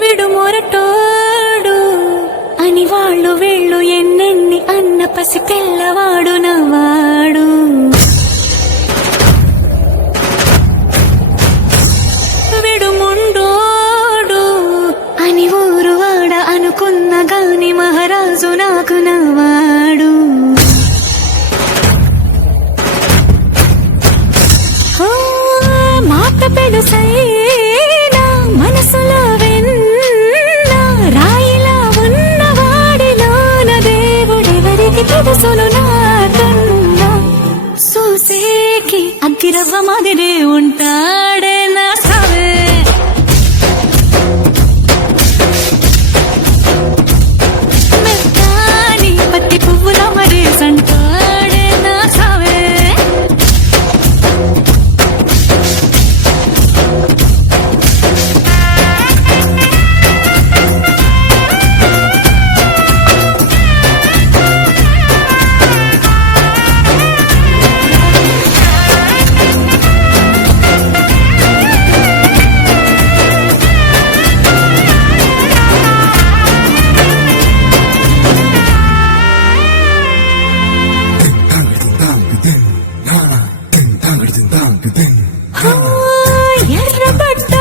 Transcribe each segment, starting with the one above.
విడు మొరటోడు అని వాళ్ళు వీళ్ళు ఎన్నెన్ని అన్న పసి పిల్లవాడు నవ్వాడు. విడు ముండోడు అని ఊరు వాడ అనుకున్న గాని మహారాజు నాకు నవ్వాడు. మాట పెడుసైనా మనసులో వెన్న రాయిలా ఉన్నవాడిలోన దేవుడెవరికి తెలుసును నాకన్నా. చూసేకి అగ్గిరవ్వ మాదిరే ఉంటాడే నా సవే. మెత్తాని పత్తి పువ్వుల మరే సంటాడే నా సవే. ఎర్రబడ్డ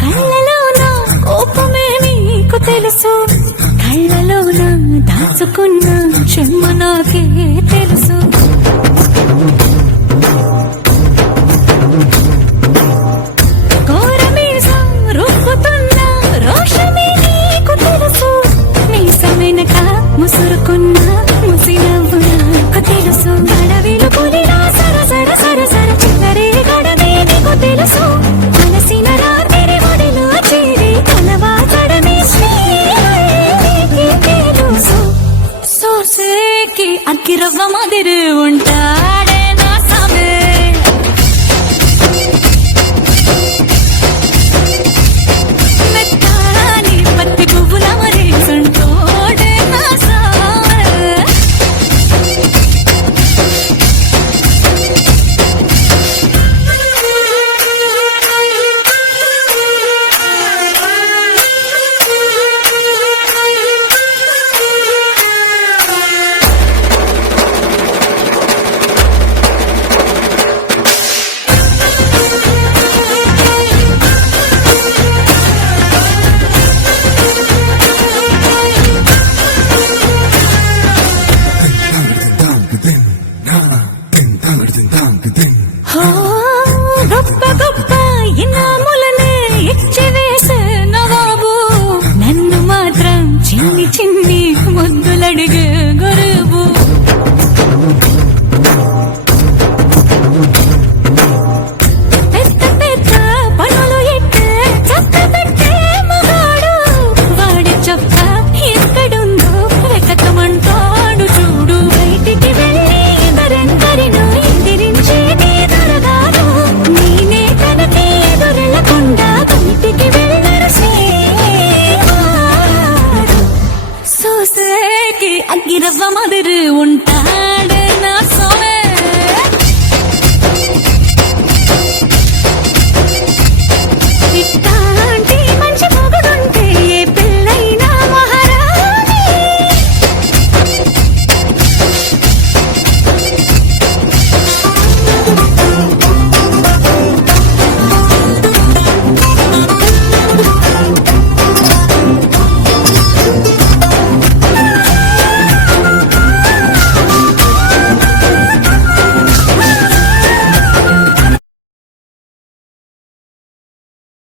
కళ్ళలోన కోపమే నీకు తెలుసు, కళ్ళలోన దాచుకున్న చెమ్మ నాకే తెలుసు. కోరమీసం రుక్కుతున్న రోషమే నీకు తెలుసు, మీసమెనక ముసురుకున్న ముసినవ్వు నాకు తెలుసు. అడవిలు పులిలా సరసర సరసర చిల్లరే గడమే నీకు తెలుసు, మనసిన రాత్రి ఒడిలో చేరి కలవాచడమే శ్రీ తెలుసు. సోసేకి అగ్గిరవ్వ